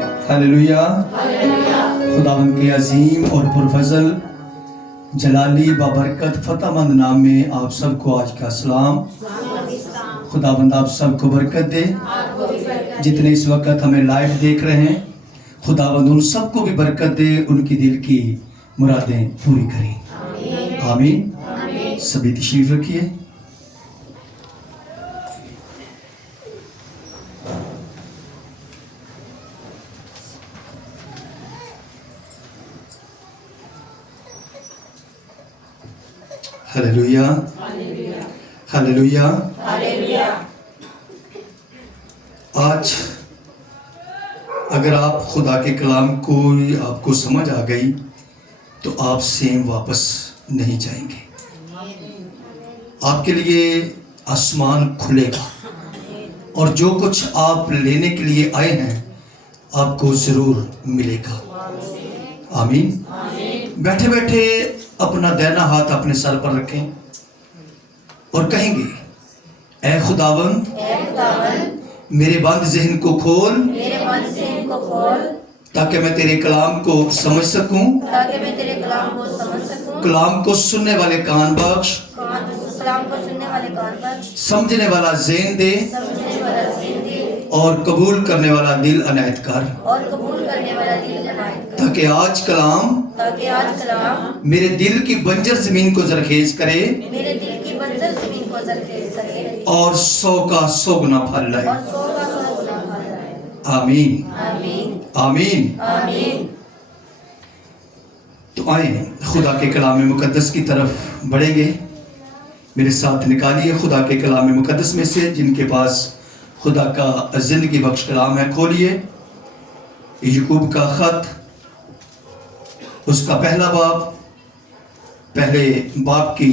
Hallelujah. खुदावंद के अजीम और पुरफजल जलाली बाबरकत फतेहमंद नाम में आप सबको आज का सलाम। खुदावंद आप सबको बरकत दे। जितने इस वक्त हमें लाइव देख रहे हैं, खुदावंद उन सबको भी बरकत दे, उनकी दिल की मुरादें पूरी करें। आमीन। सभी तशरीफ रखिए। Hallelujah, hallelujah. आज अगर आप खुदा के कलाम को आपको समझ आ गई तो आप सेम वापस नहीं जाएंगे। आपके लिए आसमान खुलेगा और जो कुछ आप लेने के लिए आए हैं आपको जरूर मिलेगा। आमीन। बैठे बैठे अपना दाहिना हाथ अपने सर पर रखें और कहेंगे, ऐ खुदावंद मेरे बंद ज़हन को खोल ताकि मैं तेरे कलाम को समझ सकूं, कलाम को सुनने वाले कान बख्श, समझने वाला ज़हन दे और कबूल करने वाला दिल अनायत कर, ताकि आज कलाम मेरे दिल की बंजर जमीन को जरखेज करे और 100 का 100 गुना फल लाए। आमीन, आमीन। तो आए खुदा के कलाम मुकद्दस की तरफ बढ़ेंगे। मेरे साथ निकालिए खुदा के कलाम मुकद्दस में से जिनके पास खुदा का जिंदगी बख्श कलाम है, खोलिए याकूब का खत, उसका पहला बाब, पहले बाब की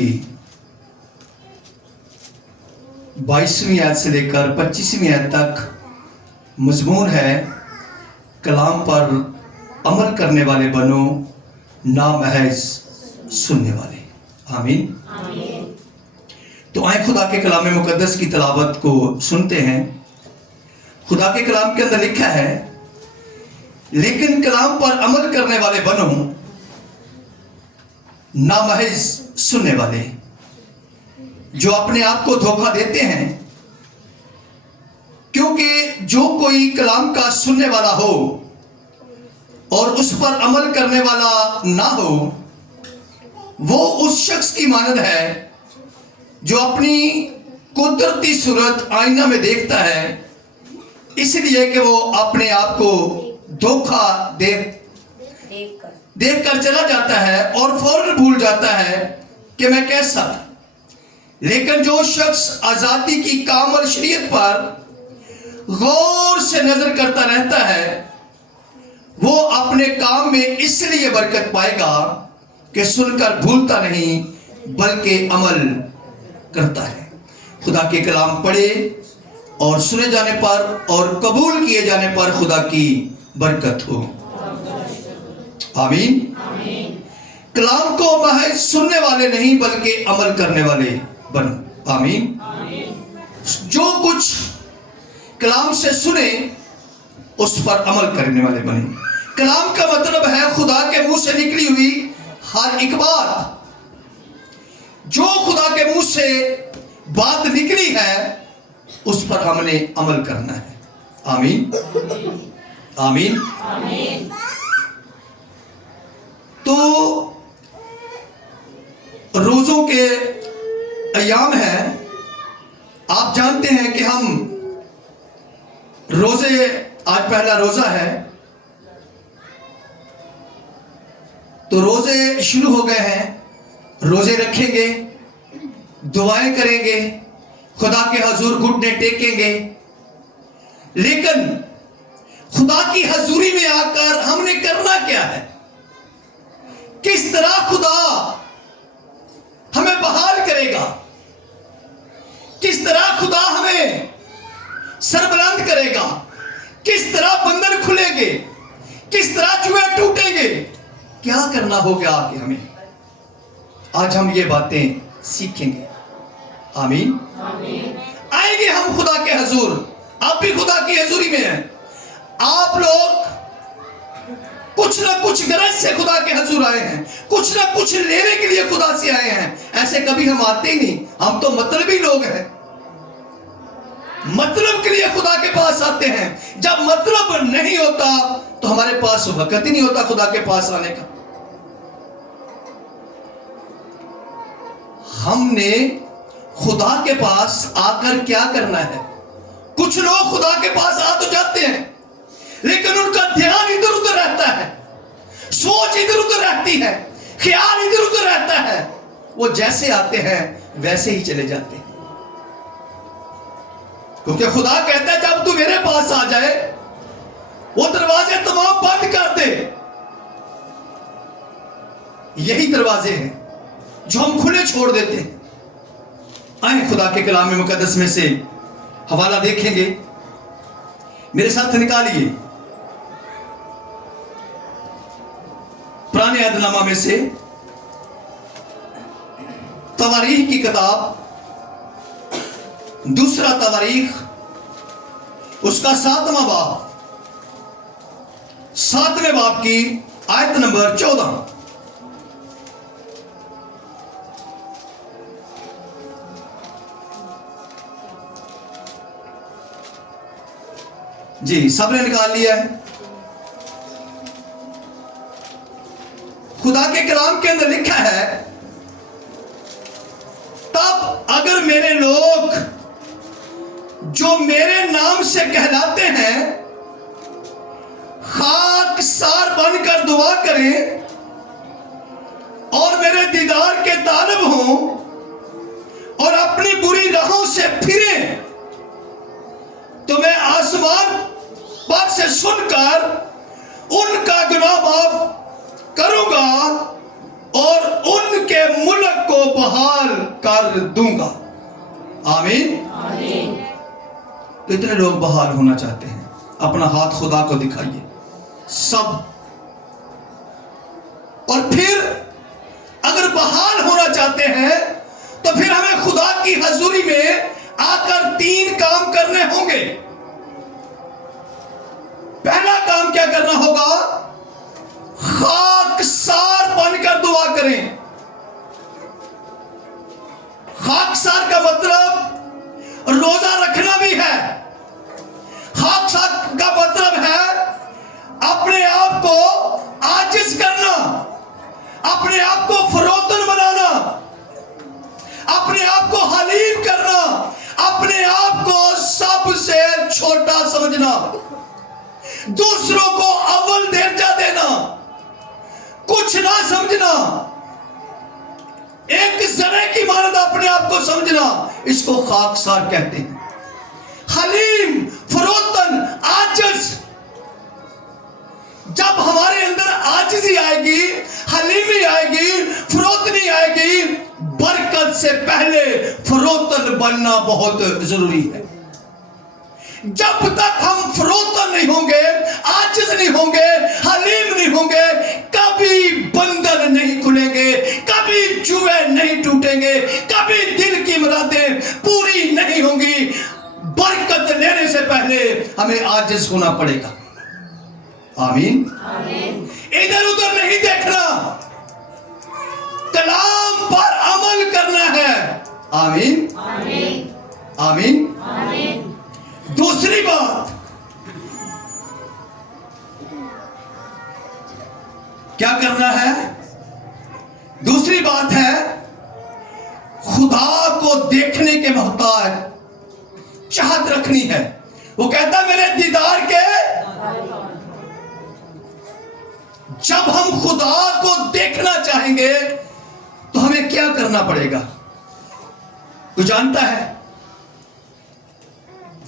22वीं आयत से लेकर 25वीं आयत तक मजमून है, कलाम पर अमल करने वाले बनो, ना महज सुनने वाले। आमीन। तो आए खुदा के कलाम मुकद्दस की तिलावत को सुनते हैं। खुदा के कलाम के अंदर लिखा है, लेकिन कलाम पर अमल करने वाले बनो, ना महज सुनने वाले, जो अपने आप को धोखा देते हैं। क्योंकि जो कोई कलाम का सुनने वाला हो और उस पर अमल करने वाला ना हो, वो उस शख्स की मानद है जो अपनी कुदरती सूरत आईना में देखता है, इसलिए कि वो अपने आप को धोखा देख कर चला जाता है और फौरन भूल जाता है कि मैं कैसा। लेकिन जो शख्स आजादी की कामल शरीयत पर गौर से नजर करता रहता है, वो अपने काम में इसलिए बरकत पाएगा कि सुनकर भूलता नहीं बल्कि अमल करता है। खुदा के कलाम पढ़े और सुने जाने पर और कबूल किए जाने पर खुदा की बरकत हो। आमीन। कलाम को महज सुनने वाले नहीं बल्कि अमल करने वाले बनो। आमीन। जो कुछ कलाम से सुने उस पर अमल करने वाले बने। कलाम का मतलब है खुदा के मुंह से निकली हुई हर एक बात। जो खुदा के मुंह से बात निकली है उस पर हमने अमल करना है। आमीन, आमीन। तो रोजों के अयाम है। आप जानते हैं कि हम रोजे, आज पहला रोजा है तो रोजे शुरू हो गए हैं। रोजे रखेंगे, दुआएं करेंगे, खुदा के हजूर घुटने टेकेंगे। लेकिन खुदा की हजूरी में आकर हमने करना क्या है? किस तरह खुदा हमें बहाल करेगा? किस तरह खुदा हमें सरबलंद करेगा? किस तरह बंधन खुलेंगे? किस तरह जुए टूटेंगे? क्या करना होगा आगे हमें? आज हम ये बातें सीखेंगे। आमीन। आएंगे हम खुदा के हजूर। आप भी खुदा की हजूरी में हैं। आप लोग कुछ ना कुछ गरज से खुदा के हजूर आए हैं, कुछ ना कुछ लेने के लिए खुदा से आए हैं। ऐसे कभी हम आते ही नहीं, हम तो मतलबी लोग हैं, मतलब के लिए खुदा के पास आते हैं। जब मतलब नहीं होता तो हमारे पास वक्त ही नहीं होता खुदा के पास आने का। हमने खुदा के पास आकर क्या करना है? कुछ लोग खुदा के पास आ तो जाते हैं, लेकिन उनका ध्यान इधर उधर रहता है, सोच इधर उधर रहती है, ख्याल इधर उधर रहता है। वो जैसे आते हैं वैसे ही चले जाते हैं, क्योंकि खुदा कहता है जब तू मेरे पास आ जाए वो दरवाजे तमाम बंद कर दे। यही दरवाजे हैं जो हम खुले छोड़ देते हैं। आए खुदा के कलाम मुकद्दस में से हवाला देखेंगे, मेरे साथ निकालिए पुराने अहदनामा में से तवारीख की किताब, दूसरा तवारीख, उसका 7वां बाब, 7वें बाब की आयत नंबर 14। जी, सबने निकाल लिया है। खुदा के कलाम के अंदर लिखा है, तब अगर मेरे लोग जो मेरे नाम से कहलाते हैं खाकसार बनकर दुआ करें और मेरे दीदार के तालब हों और अपनी बुरी राहों से फिरें, तो मैं आसमान पर से सुनकर उनका गुनाह माफ करूंगा और उनके मुल्क को बहाल कर दूंगा। आमीन। कितने लोग बहाल होना चाहते हैं? अपना हाथ खुदा को दिखाइए सब। और फिर अगर बहाल होना चाहते हैं तो फिर हमें खुदा की हजूरी में आकर 3 काम करने होंगे। पहला काम क्या करना होगा? खाकसार बनकर दुआ करें। खाकसार का मतलब रोजा रखना भी है। खाकसार का मतलब है अपने आप को आजिज करना, अपने आप को फरोतन बनाना, अपने आप को हलीम करना, अपने आप को सबसे छोटा समझना, दूसरों को अव्वल दर्जा देना, कुछ ना समझना, एक जरे की मानद अपने आप को समझना, इसको खाकसार कहते हैं। हलीम, फरोतन, आजिज। जब हमारे अंदर आजिजी आएगी, हलीमी आएगी, फरोतनी आएगी, बरकत से पहले फरोतन बनना बहुत जरूरी है। जब तक हम फरोतन नहीं होंगे, आजिज नहीं होंगे, हलीम नहीं होंगे, कभी बंधन नहीं खुलेंगे, कभी जुए नहीं टूटेंगे, कभी दिल की मुरादें पूरी नहीं होंगी। बरकत लेने से पहले हमें आजिज होना पड़ेगा। आमीन। इधर उधर नहीं देखना, कलाम पर अमल करना है। आमीन। आमीन। दूसरी बात क्या करना है? दूसरी बात है खुदा को देखने के मोहताज चाहत रखनी है। वो कहता मेरे दीदार के, जब हम खुदा को देखना चाहेंगे तो हमें क्या करना पड़ेगा? कोई जानता है?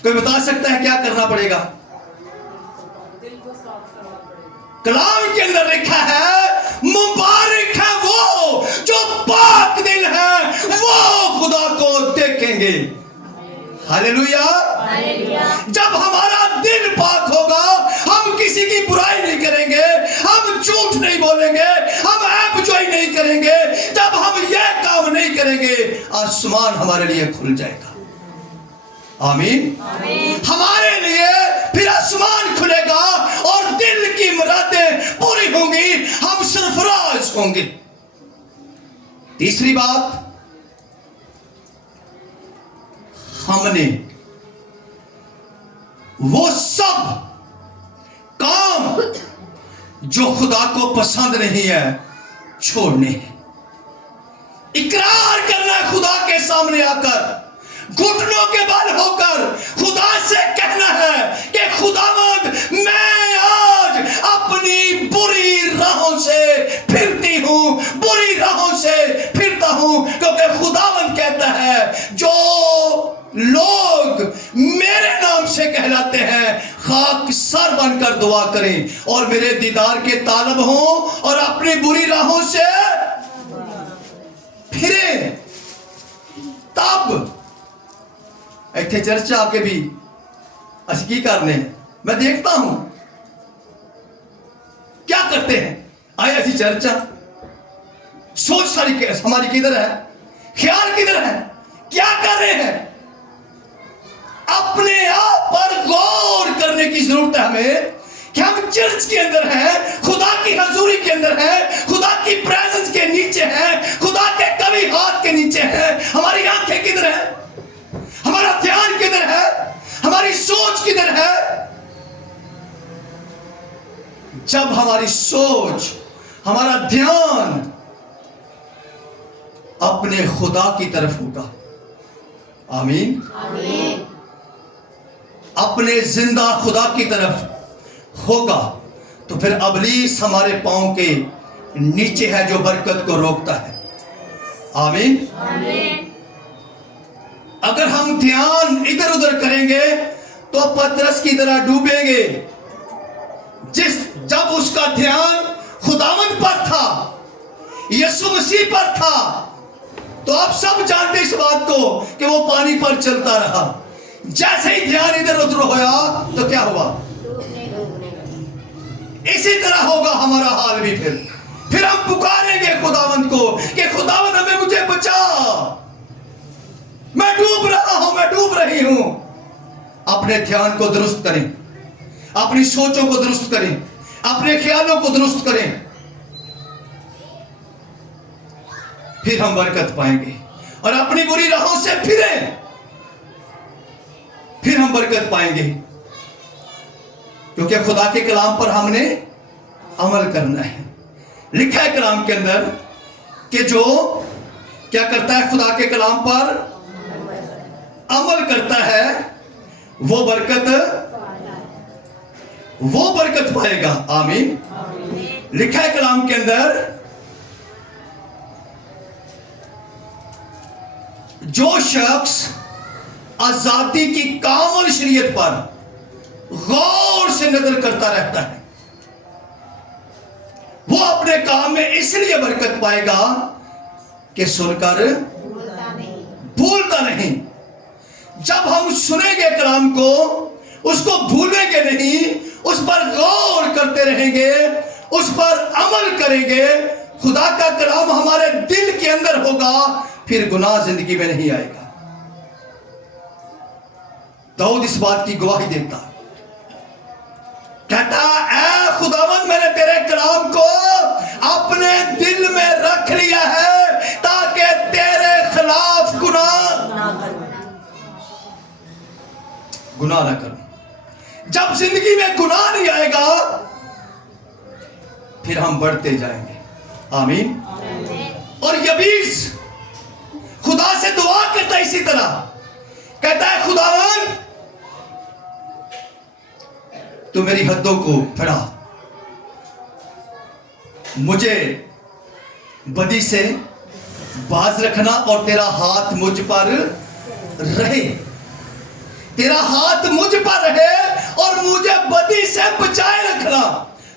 कोई बता सकता है क्या करना पड़ेगा? कलाम के अंदर लिखा है मुबारक है वो जो पाक दिल है, वो खुदा को देखेंगे। हालेलुया। जब हमारा दिल पाक होगा, हम किसी की बुराई नहीं करेंगे, हम झूठ नहीं बोलेंगे, हम ऐबजोई नहीं करेंगे। जब हम यह काम नहीं करेंगे, आसमान हमारे लिए खुल जाएगा। आमीन। हमारे लिए फिर आसमान खुलेगा और दिल की मुरादें पूरी होंगी। होंगे। तीसरी बात, हमने वो सब काम जो खुदा को पसंद नहीं है छोड़ने हैं। इकरार करना है खुदा के सामने आकर, घुटनों के बल होकर खुदा से कहना है कि खुदावंद, मैं आज अपनी बुरी राहों से फिरती हूं, बुरी राहों से फिरता हूं, क्योंकि खुदावंद कहता है जो लोग मेरे नाम से कहलाते हैं खाक सर बनकर दुआ करें और मेरे दीदार के तालब हों और अपनी बुरी राहों से फिरे। तब इतने चर्चा आके भी अस की करने, मैं देखता हूं क्या करते हैं। आए ऐसी चर्चा, सोच सारी हमारी किधर है, ख्याल किधर है, क्या कर रहे हैं। अपने आप पर गौर करने की जरूरत है हमें कि हम चर्च के अंदर हैं, खुदा की हजूरी के अंदर हैं, खुदा की प्रेजेंस के नीचे हैं, खुदा के कभी हाथ के नीचे हैं। हमारी आंखें किधर है, हमारा ध्यान किधर है, हमारी सोच किधर है। जब हमारी सोच, हमारा ध्यान अपने खुदा की तरफ होगा, आमीन, आमीन, अपने जिंदा खुदा की तरफ होगा, तो फिर अबलीस हमारे पांव के नीचे है जो बरकत को रोकता है। आमीन, आमीन। अगर हम ध्यान इधर उधर करेंगे तो पतरस की तरह डूबेंगे। जब उसका ध्यान खुदावंद पर था, यीशु मसीह पर था, तो आप सब जानते इस बात को कि वो पानी पर चलता रहा। जैसे ही ध्यान इधर उधर होया तो क्या हुआ, इसी तरह होगा हमारा हाल भी। फिर हम पुकारेंगे खुदावंद को कि खुदावंद हमें, मुझे बचा, मैं डूब रहा हूं, मैं डूब रही हूं। अपने ध्यान को दुरुस्त करें, अपनी सोचों को दुरुस्त करें, अपने ख्यालों को दुरुस्त करें, फिर हम बरकत पाएंगे। और अपनी बुरी राहों से फिरें, फिर हम बरकत पाएंगे, क्योंकि खुदा के कलाम पर हमने अमल करना है। लिखा है कलाम के अंदर कि जो क्या करता है, खुदा के कलाम पर अमल करता है वो बरकत पाएगा। आमीन। लिखा है कलाम के अंदर, जो शख्स आजादी की कामल शरीयत पर गौर से नजर करता रहता है वो अपने काम में इसलिए बरकत पाएगा कि सुनकर भूलता नहीं। जब हम सुनेंगे कलाम को, उसको भूलेंगे नहीं, उस पर गौर करते रहेंगे, उस पर अमल करेंगे, खुदा का कलाम हमारे दिल के अंदर होगा, फिर गुनाह जिंदगी में नहीं आएगा। दाऊद इस बात की गवाही देता, कहता ऐ खुदावंद, मैंने तेरे कलाम को अपने दिल में रख लिया है ताकि तेरे खिलाफ गुनाह न करूं। जब जिंदगी में गुनाह नहीं आएगा फिर हम बढ़ते जाएंगे। आमीन। और यबीस खुदा से दुआ करता है इसी तरह, कहता है खुदावन तू मेरी हद्दों को बढ़ा, मुझे बदी से बाज रखना और तेरा हाथ मुझ पर रहे, तेरा हाथ मुझ पर रहे और मुझे बदी से बचाए रखना।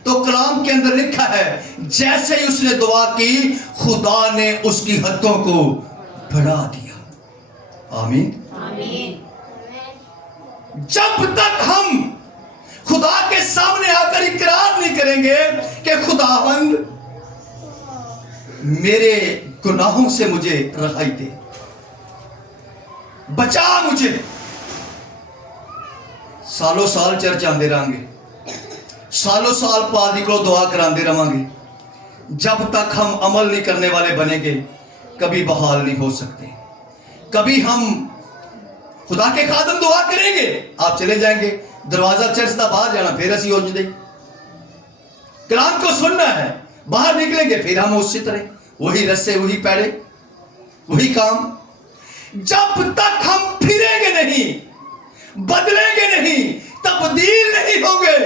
तो कलाम के अंदर लिखा है जैसे ही उसने दुआ की खुदा ने उसकी हद्दों को बढ़ा दिया। आमीन, आमीन। जब तक हम खुदा के सामने आकर इकरार नहीं करेंगे कि खुदावंद मेरे गुनाहों से मुझे रहाई दे, बचा मुझे, सालों साल चर्च आंदे रहेंगे, सालों साल पादरी को दुआ करांदे रहांगे, जब तक हम अमल नहीं करने वाले बनेंगे कभी बहाल नहीं हो सकते। कभी हम खुदा के खादम दुआ करेंगे, आप चले जाएंगे दरवाजा चर्च का बाहर जाना, फिर असी हो जाए कलाम को सुनना है, बाहर निकलेंगे फिर हम उसी तरह वही रस्से वही पैड़े वही काम। जब तक हम फिरेंगे नहीं, बदलेंगे नहीं, तब्दील नहीं होंगे,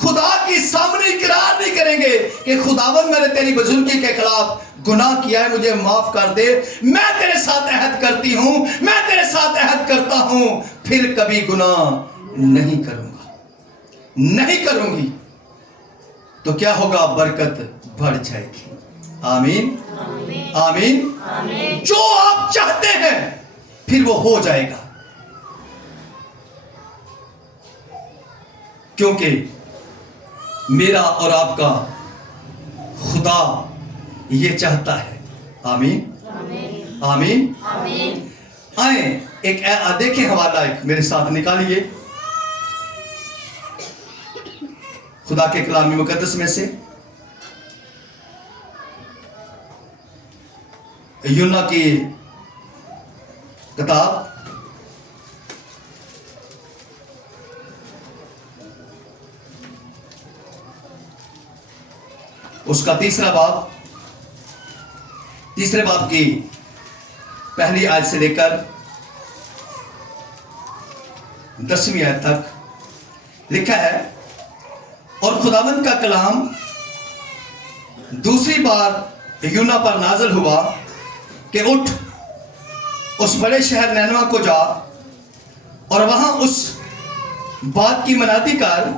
खुदा की सामने इकरार नहीं करेंगे कि खुदावन मैंने तेरी बुजुर्गी के खिलाफ गुनाह किया है, मुझे माफ कर दे, मैं तेरे साथ अहद करती हूं, मैं तेरे साथ अहद करता हूं, फिर कभी गुनाह नहीं करूंगा, नहीं करूंगी, तो क्या होगा? बरकत बढ़ जाएगी। आमीन आमीन। जो आप चाहते हैं फिर वो हो जाएगा, क्योंकि मेरा और आपका खुदा ये चाहता है। आमीन आमीन। आए एक देखें हवाला, एक मेरे साथ निकालिए खुदा के कलाम मुकद्दस में से, यूना की किताब उसका तीसरा बाब की पहली आयत से लेकर 10वीं आयत तक लिखा है, और खुदावंद का कलाम दूसरी बार यूना पर नाज़िल हुआ कि उठ, उस बड़े शहर नैनवा को जा और वहां उस बात की मनादी कर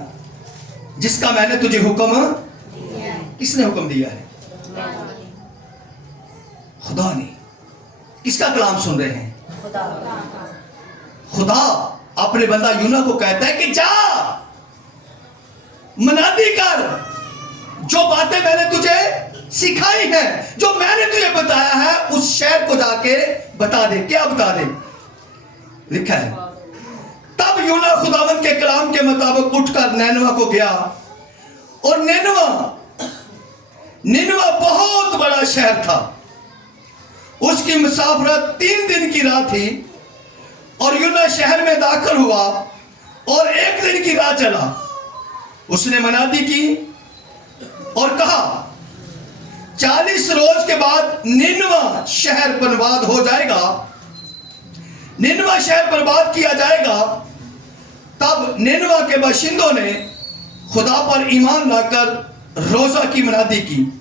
जिसका मैंने तुझे हुक्म। किसने हुक्म दिया है? खुदा ने। किसका कलाम सुन रहे हैं? खुदा अपने बंदा यूना को कहता है कि जा मनादी कर, जो बातें मैंने तुझे सिखाई है, जो मैंने तुझे बताया है, उस शहर को जाके बता दे। क्या बता दे? लिखा है, तब यूना खुदावंद के कलाम के मुताबिक उठकर नैनवा को गया, और निनवा बहुत बड़ा शहर था, उसकी मुसाफरत 3 दिन की राह थी, और यूना शहर में दाखिल हुआ और 1 दिन की राह चला। उसने मनादी की और कहा, 40 रोज के बाद निनवा शहर बर्बाद हो जाएगा, निनवा शहर बर्बाद किया जाएगा। तब निनवा के बाशिंदों ने खुदा पर ईमान लाकर रोजा की मनादी की,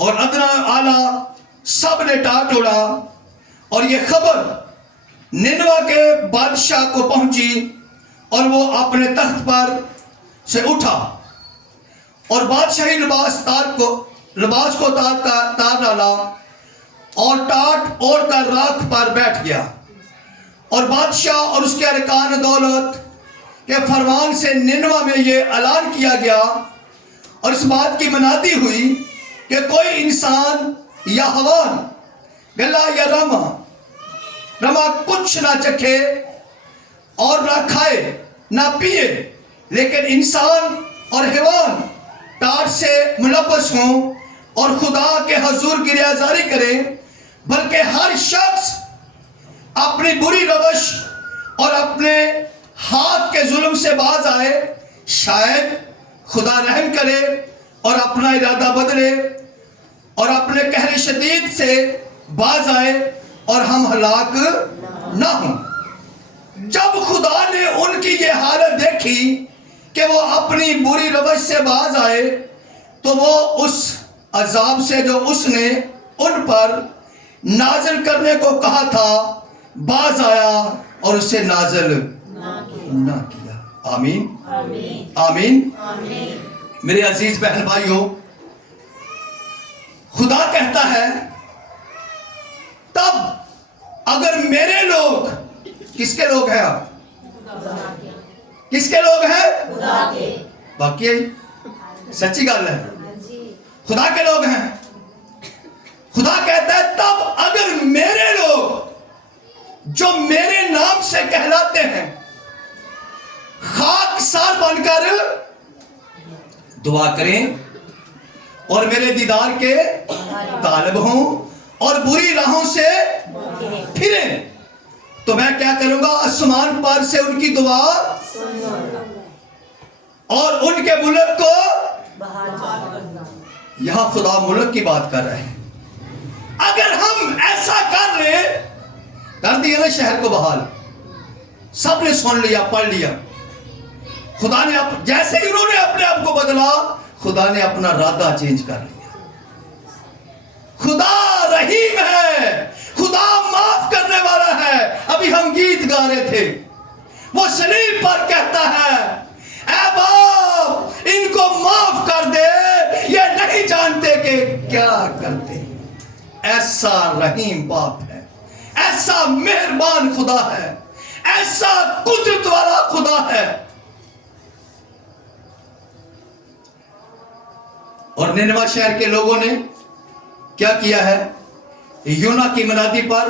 और अदना आला सब ने टाट उड़ा, और यह खबर निनवा के बादशाह को पहुंची, और वो अपने तख्त पर से उठा और बादशाही लिबास को तार डाला और टाट ओढ़ कर राख पर बैठ गया, और बादशाह और उसके अरकान दौलत के फरमान से निनवा में ये ऐलान किया गया और इस बात की मनादी हुई कि कोई इंसान या हवान, गला या रमा कुछ ना चखे और ना खाए ना पिए, लेकिन इंसान और हैवान टाट से मुलव्वस हों और खुदा के हजूर गिरियाजारी करें, बल्कि हर शख्स अपनी बुरी रवश और अपने हाथ के जुल्म से बाज आए, शायद खुदा रहम करे और अपना इरादा बदले और अपने कहर शदीद से बाज आए और हम हलाक ना हों। जब खुदा ने उनकी ये हालत देखी कि वो अपनी बुरी रवश से बाज आए, तो वो उस अजाब से जो उसने उन पर नाज़िल करने को कहा था बाज आया और उसे नाज़िल ना किया। आमीन आमीन आमीन। मेरे अजीज बहन भाइयों, खुदा कहता है, तब अगर मेरे लोग, किसके लोग हैं आप? किसके लोग हैं? खुदा के। बाकी सच्ची गल है, खुदा के लोग हैं। खुदा कहता है, तब अगर मेरे लोग जो मेरे नाम से कहलाते हैं खाकसार बनकर दुआ करें और मेरे दीदार के तालिब हों और बुरी राहों से फिरें, तो मैं क्या करूंगा? आसमान पर से उनकी दुआ और उनके मुल्क को। यहां खुदा मुल्क की बात कर रहे हैं। अगर हम ऐसा कर रहे, कर दिया ना शहर को बहाल, सबने सुन लिया, पढ़ लिया, खुदा ने जैसे ही उन्होंने अपने आप को बदला, खुदा ने अपना राधा चेंज कर लिया। खुदा रहीम है, खुदा माफ करने वाला है। अभी हम गीत गा रहे थे, वो सलीब पर कहता है, ऐ बाप इनको माफ कर दे, ये नहीं जानते कि क्या करते। ऐसा रहीम बाप है, ऐसा मेहरबान खुदा है, ऐसा कुदरत वाला खुदा है। और निनवा शहर के लोगों ने क्या किया है? यूना की मनादी पर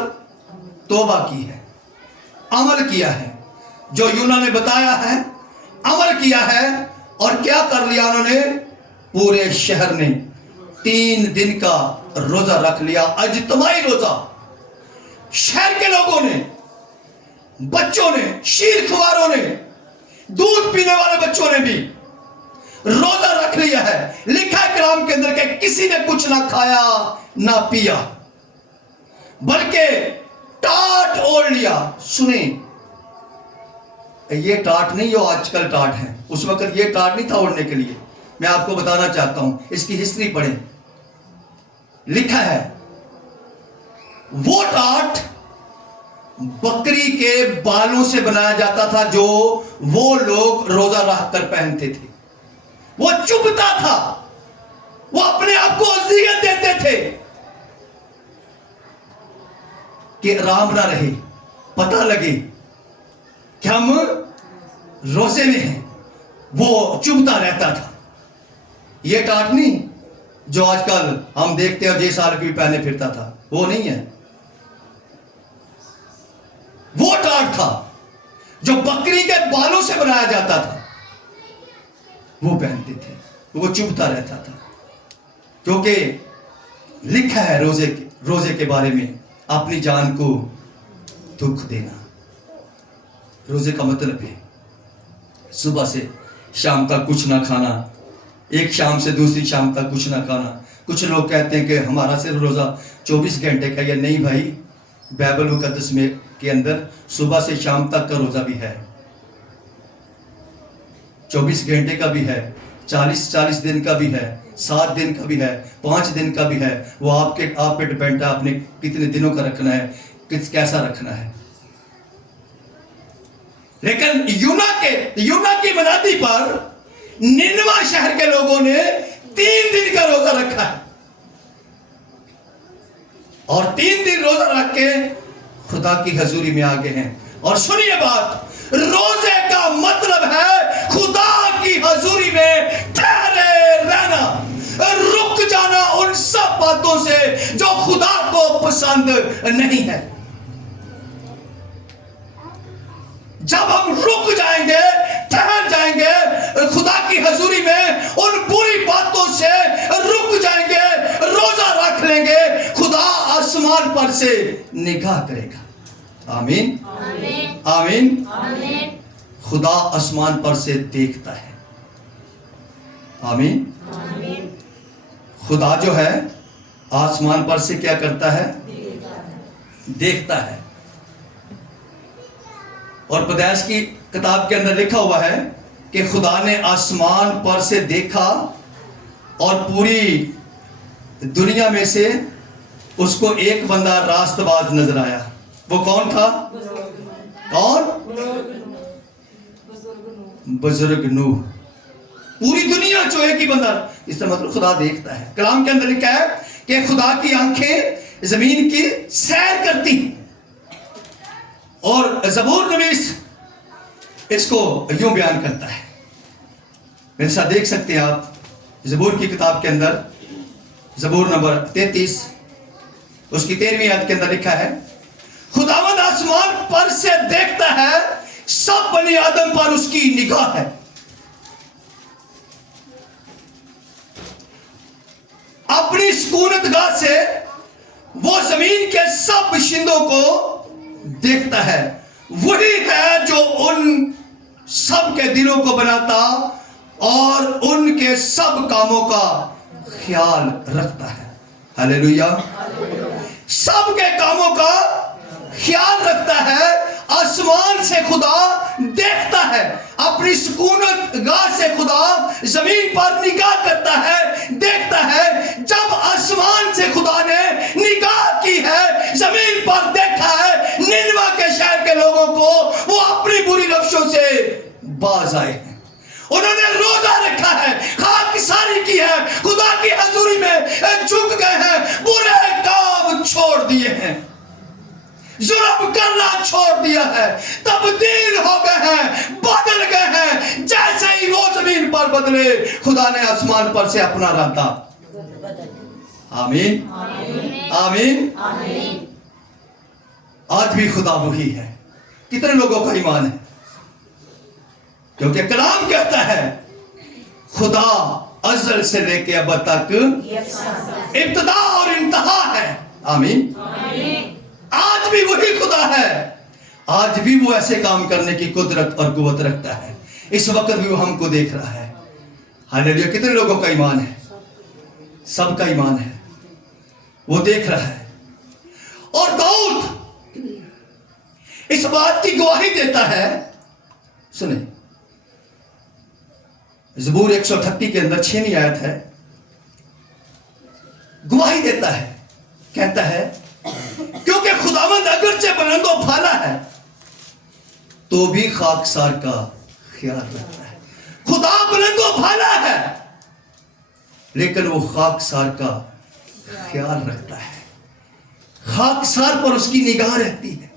तौबा की है, अमल किया है, जो यूना ने बताया है अमल किया है। और क्या कर लिया उन्होंने? पूरे शहर ने 3 दिन का रोजा रख लिया, अजतमाई रोजा। शहर के लोगों ने, बच्चों ने, शीर खुवारों ने, दूध पीने वाले बच्चों ने भी रोजा रख लिया है। लिखा है कलाम के अंदर के किसी ने कुछ ना खाया ना पिया, बल्कि टाट ओढ़ लिया। सुने, ये टाट नहीं जो आजकल टाट है, उस वक्त ये टाट नहीं था ओढ़ने के लिए। मैं आपको बताना चाहता हूं, इसकी हिस्ट्री पढ़ें। लिखा है वो टाट बकरी के बालों से बनाया जाता था, जो वो लोग रोजा रख कर पहनते थे। वो चुभता था, वो अपने आप को अज़ियत देते थे कि आराम ना रहे, पता लगे कि हम रोजे में हैं। वो चुभता रहता था। ये टाट नहीं जो आजकल हम देखते हैं, जे साल भी पहने फिरता था, वो नहीं है। वो टाट था जो बकरी के बालों से बनाया जाता था, वो पहनते थे। वो चुभता रहता था, क्योंकि लिखा है रोजे के बारे में, अपनी जान को दुख देना। रोजे का मतलब है सुबह से शाम तक कुछ ना खाना, एक शाम से दूसरी शाम तक कुछ ना खाना। कुछ लोग कहते हैं कि हमारा सिर्फ रोजा 24 घंटे का। या नहीं भाई, बाइबल मुकद्दस में के अंदर सुबह से शाम तक का रोजा भी है, 24 घंटे का भी है, 40 दिन का भी है, 7 दिन का भी है, 5 दिन का भी है। वो आप पे डिपेंड है, आपने कितने दिनों का रखना है, कैसा रखना है। लेकिन यूना की मनादी पर निनवा शहर के लोगों ने 3 दिन का रोजा रखा है, और 3 दिन रोजा रख के खुदा की हजूरी में आ गए हैं। और सुनिए बात, रोजे का मतलब है खुदा की हजूरी में ठहरे रहना, रुक जाना उन सब बातों से जो खुदा को पसंद नहीं है। जब हम रुक जाएंगे, ठहर जाएंगे खुदा की हजूरी में, उन बुरी बातों से रुक जाएंगे, रोजा रख लेंगे, खुदा आसमान पर से निगाह करेगा। आमीन आमीन आमीन। खुदा आसमान पर से देखता है। आमीन आमीन। खुदा जो है आसमान पर से क्या करता है? देखता है। और पैदाइश की किताब के अंदर लिखा हुआ है कि खुदा ने आसमान पर से देखा और पूरी दुनिया में से उसको एक बंदा रास्तबाज नजर आया। वो कौन था? कौन? बुजुर्ग नूह। पूरी दुनिया जो एक ही बंदा, इसका मतलब खुदा देखता है। कलाम के अंदर लिखा है कि खुदा की आंखें जमीन की सैर करती, और ज़बूर नवीस इसको यूं बयान करता है। मेरे साथ देख सकते हैं आप ज़बूर की किताब के अंदर, ज़बूर नंबर 33 उसकी 13वीं आयत के अंदर लिखा है, खुदावंद आसमान पर से देखता है, सब बनी आदम पर उसकी निगाह है। अपनी सुकूनतगाह से वो जमीन के सब बाशिंदों को देखता है। वही है जो उन सब के दिलों को बनाता और उनके सब कामों का ख्याल रखता है। हालेलुया। सबके कामों का ख्याल रखता है। आसमान से खुदा देखता है, अपनी सुकूनत गाह से खुदा जमीन पर निगाह करता है, देखता है। जब आसमान से खुदा ने निगाह की है, जमीन पर देखा है निनवा के शहर के लोगों को, वो अपनी बुरी रविशों से बाज आए हैं। उन्होंने रोजा रखा है, खाकसारी की है, खुदा की हजूरी में झुक गए हैं, बुरे काम छोड़ दिए हैं, जुर्म करना छोड़ दिया है, तब्दील हो गए हैं, बदल गए हैं। जैसे ही वो जमीन पर बदले, खुदा ने आसमान पर से अपना रास्ता। आमीन आमीन आमीन। आज भी खुदा वही है। कितने लोगों का ईमान है? क्योंकि कलाम कहता है खुदा अज़ल से लेके अब तक इब्तिदा और इंतहा है। आमीन। आज भी वही खुदा है। आज भी वो ऐसे काम करने की कुदरत और कुव्वत रखता है। इस वक्त भी वो हमको देख रहा है। हालेलुया। कितने लोगों का ईमान है? सबका ईमान है। वो देख रहा है। और दाऊद इस बात की गवाही देता है। सुने, ज़बूर 138 के अंदर 6वीं आयत है। गवाही देता है, कहता है क्योंकि खुदावंद अगरचे बुलंदो भाला है तो भी खाकसार का ख्याल रखता है। खुदा बुलंदो भाला है लेकिन वो खाकसार का ख्याल रखता है। खाकसार पर उसकी निगाह रहती है,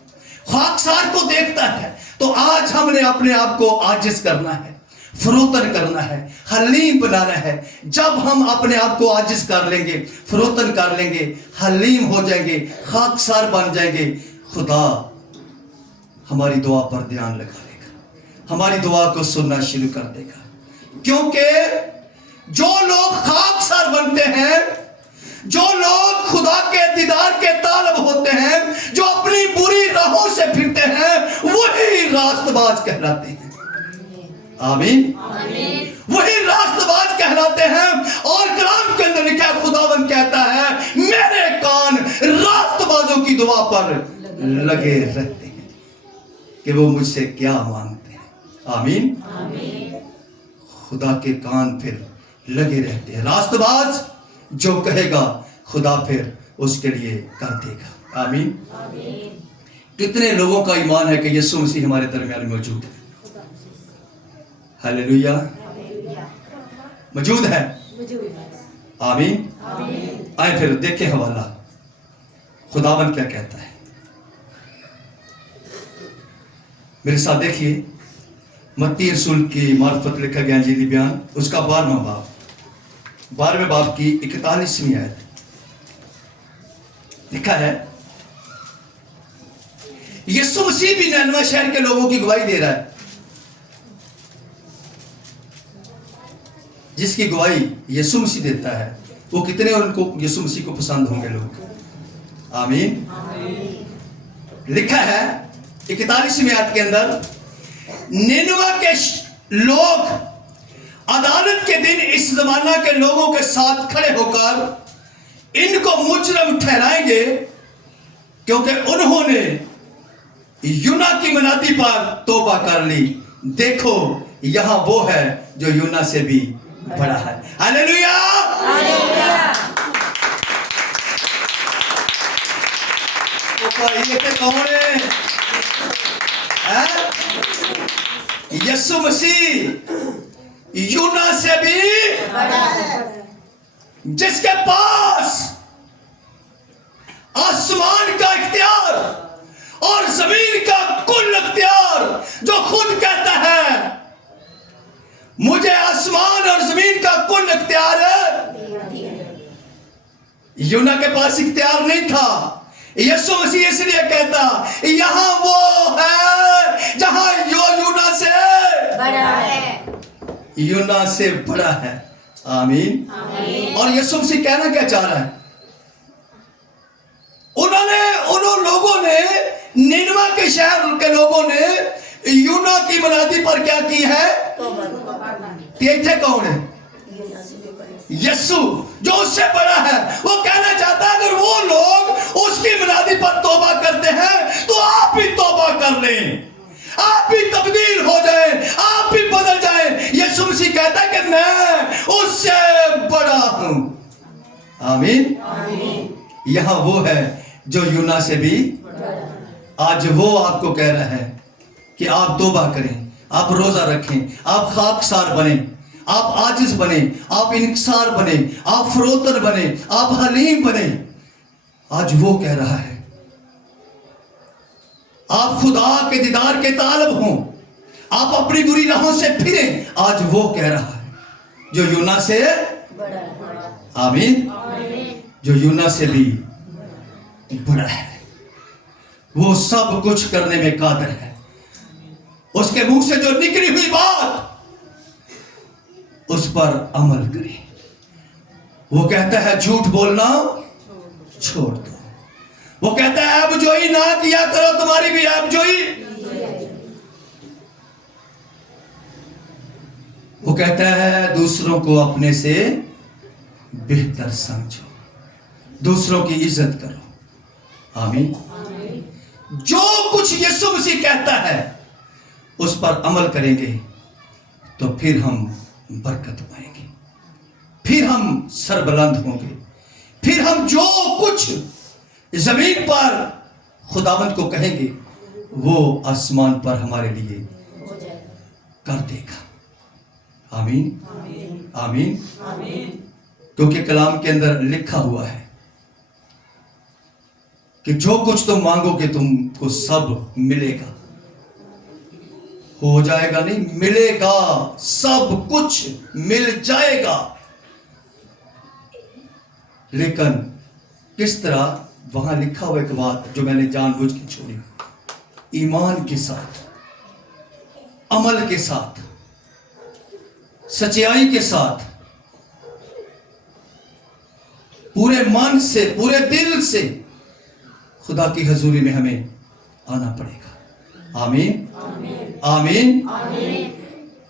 खाकसार को देखता है। तो आज हमने अपने आप को आजिज करना है, फरोतन करना है, हलीम बनाना है। जब हम अपने आप को आजिज कर लेंगे, फरोतन कर लेंगे, हलीम हो जाएंगे, खाकसार बन जाएंगे, खुदा हमारी दुआ पर ध्यान लगा लेगा, हमारी दुआ को सुनना शुरू कर देगा। क्योंकि जो लोग खाकसार बनते हैं, जो लोग खुदा के दीदार के तालब होते हैं, जो अपनी बुरी राहों से फिरते हैं, वही रास्तबाज कहलाते हैं। आमीन। वही रास्तबाज कहलाते हैं। और कलाम के अंदर लिखा, खुदावंद कहता है मेरे कान रास्तबाजों की दुआ पर लगे रहते हैं कि वो मुझसे क्या मांगते हैं। आमीन। खुदा के कान फिर लगे रहते हैं। रास्तबाज जो कहेगा खुदा फिर उसके लिए कर देगा। आमीन। कितने लोगों का ईमान है कि यीशु मसीह हमारे दरमियान मौजूद है? हालेलुया। मौजूद है। आमीन। आए फिर देखें हवाला, खुदावन क्या कहता है। मेरे साथ देखिए, मत्ती रसूल की मार्फत लिखा गया इंजीली बयान, उसका 12वें बाब की 41वीं आयत लिखा है। यीशु मसीह भी निनवे शहर के लोगों की गवाही दे रहा है, जिसकी गवाही यीशु मसीह देता है। वो कितने उनको यीशु मसीह को पसंद होंगे लोग। आमीन। लिखा है 41वीं आयत के अंदर, निनवा के लोग अदालत के दिन इस जमाना के लोगों के साथ खड़े होकर इनको मुजरम ठहराएंगे क्योंकि उन्होंने यूना की मनादी पर तौबा कर ली। देखो यहां वो है जो यूना से भी बड़ा है। हालेलुया। ये कौन है? यीशु मसीह यूना से भी बड़ा है, जिसके पास आसमान का इख्तियार और जमीन का कुल इख्तियार, जो खुद कहता है मुझे आसमान और जमीन का कुल इख्तियार है। यूना के पास इख्तियार नहीं था। यीशु मसीह इसलिए कहता यहां वो है जहां यूना से बड़ा है। यूना से बड़ा है। आमीन। और यीशु मसीह कहना क्या चाह रहा है? उन लोगों ने, निनवा के शहर के लोगों ने यूना की मनादी पर क्या की है? थे कौन है? यीशु जो उससे बड़ा है। वो कहना चाहता है अगर वो लोग उसकी मनादी पर तौबा करते हैं तो आप भी तौबा कर लें, आप भी तब्दील हो जाए, आप भी बदल जाए। यीशु मसीह कहता है कि मैं उससे बड़ा हूं। आमीन। यहां वो है जो यूना से भी, आज वो आपको कह रहा है कि आप तौबा करें, आप रोजा रखें, आप खाकसार बने, आप आजिज बने, आप इंकसार बने, आप फरोतर बने, आप हलीम बने। आज वो कह रहा है आप खुदा के दीदार के तालब हों, आप अपनी बुरी राहों से फिरें। आज वो कह रहा है जो यूना से, आमीन, जो यूना से भी बड़ा है। वो सब कुछ करने में कादिर है। उसके मुंह से जो निकली हुई बात उस पर अमल करें। वो कहता है झूठ बोलना छोड़ दो। वो कहता है ऐबजोई ना किया करो, तुम्हारी भी ऐबजोई। वो कहता है दूसरों को अपने से बेहतर समझो, दूसरों की इज्जत करो। आमीन। जो कुछ यीशु मसीह कहता है उस पर अमल करेंगे तो फिर हम बरकत पाएंगे, फिर हम सरबुलंद होंगे, फिर हम जो कुछ जमीन पर खुदावंद को कहेंगे वो आसमान पर हमारे लिए कर देगा। आमीन, आमीन। क्योंकि कलाम के अंदर लिखा हुआ है कि जो कुछ तुम मांगोगे तुमको सब मिलेगा। हो जाएगा नहीं, मिलेगा, सब कुछ मिल जाएगा। लेकिन किस तरह? वहां लिखा हुआ एक बात जो मैंने जानबूझ के छोड़ी, ईमान के साथ, अमल के साथ, सच्चाई के साथ, पूरे मन से, पूरे दिल से खुदा की हजूरी में हमें आना पड़ेगा। आमीन, आमीन, आमीन।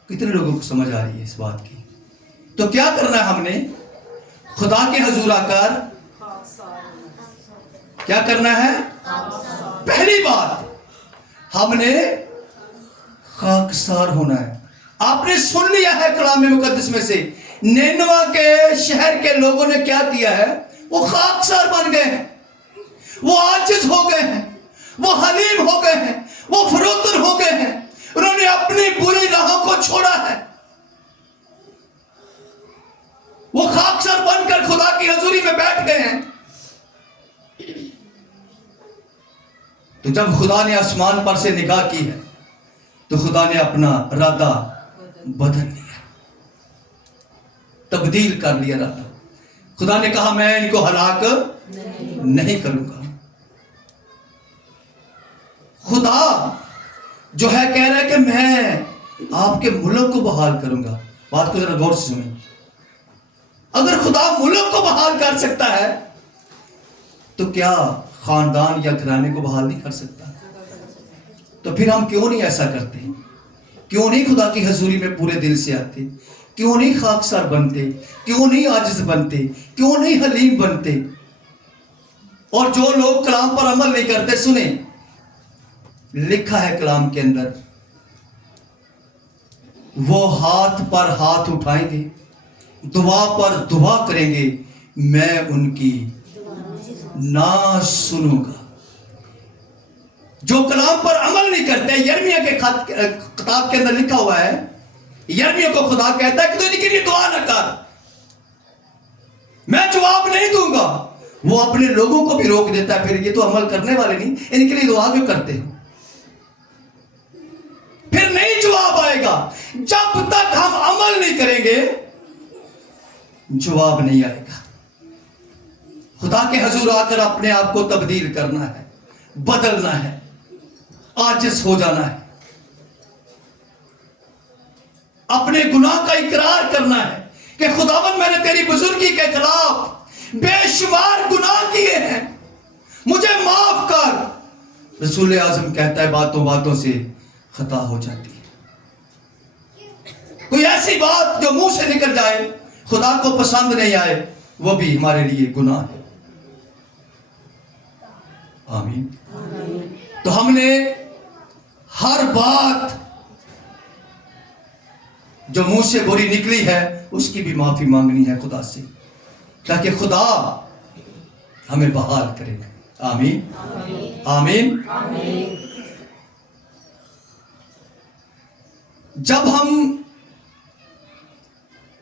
कितने लोगों को समझ आ रही है इस बात की? तो क्या करना है हमने? खुदा के हजूर आकर क्या करना है? पहली बात हमने खाकसार होना है। आपने सुन लिया है कलाम मुकद्दस में से, निनवा के शहर के लोगों ने क्या किया है? वो खाकसार बन गए हैं, वो आजिज हो गए हैं, वो हलीम हो गए हैं, वो फरोतर हो गए हैं। उन्होंने अपनी बुरी राहों को छोड़ा है। वो खाकसार बनकर खुदा की हजूरी में बैठ गए हैं। तो जब खुदा ने आसमान पर से निगाह की है तो खुदा ने अपना इरादा बदल लिया, तब्दील कर लिया इरादा। खुदा ने कहा मैं इनको हलाक नहीं करूंगा। खुदा जो है कह रहा है कि मैं आपके मुल्क को बहाल करूंगा। बात को जरा गौर से सुने। अगर खुदा मुल्क को बहाल कर सकता है तो क्या खानदान या घराने को बहाल नहीं कर सकता? तो फिर हम क्यों नहीं ऐसा करते? क्यों नहीं खुदा की हजूरी में पूरे दिल से आते? क्यों नहीं खाकसार बनते? क्यों नहीं आजिज बनते? क्यों नहीं हलीम बनते? और जो लोग कलाम पर अमल नहीं करते, सुने, लिखा है कलाम के अंदर, वो हाथ पर हाथ उठाएंगे, दुआ पर दुआ करेंगे, मैं उनकी ना सुनूंगा। जो कलाम पर अमल नहीं करते, यिर्मयाह के किताब के अंदर लिखा हुआ है, यिर्मयाह को खुदा कहता है कि तू इनके लिए दुआ न कर, मैं जवाब नहीं दूंगा। वो अपने लोगों को भी रोक देता है, फिर ये तो अमल करने वाले नहीं, इनके लिए दुआ क्यों करते हो? फिर नहीं जवाब आएगा। जब तक हम अमल नहीं करेंगे जवाब नहीं आएगा। खुदा के हजूर आकर अपने आप को तब्दील करना है, बदलना है, आजिज हो जाना है, अपने गुनाह का इकरार करना है, कि खुदावन मैंने तेरी बुजुर्गी के खिलाफ बेशुमार गुनाह किए हैं, मुझे माफ कर। रसूल आजम कहता है बातों बातों से खता हो जाती है। कोई ऐसी बात जो मुंह से निकल जाए खुदा को पसंद नहीं आए, वो भी हमारे लिए गुनाह है। आमीन। तो हमने हर बात जो मुंह से बुरी निकली है उसकी भी माफी मांगनी है खुदा से, ताकि खुदा हमें बहाल करे। आमीन आमीन। जब हम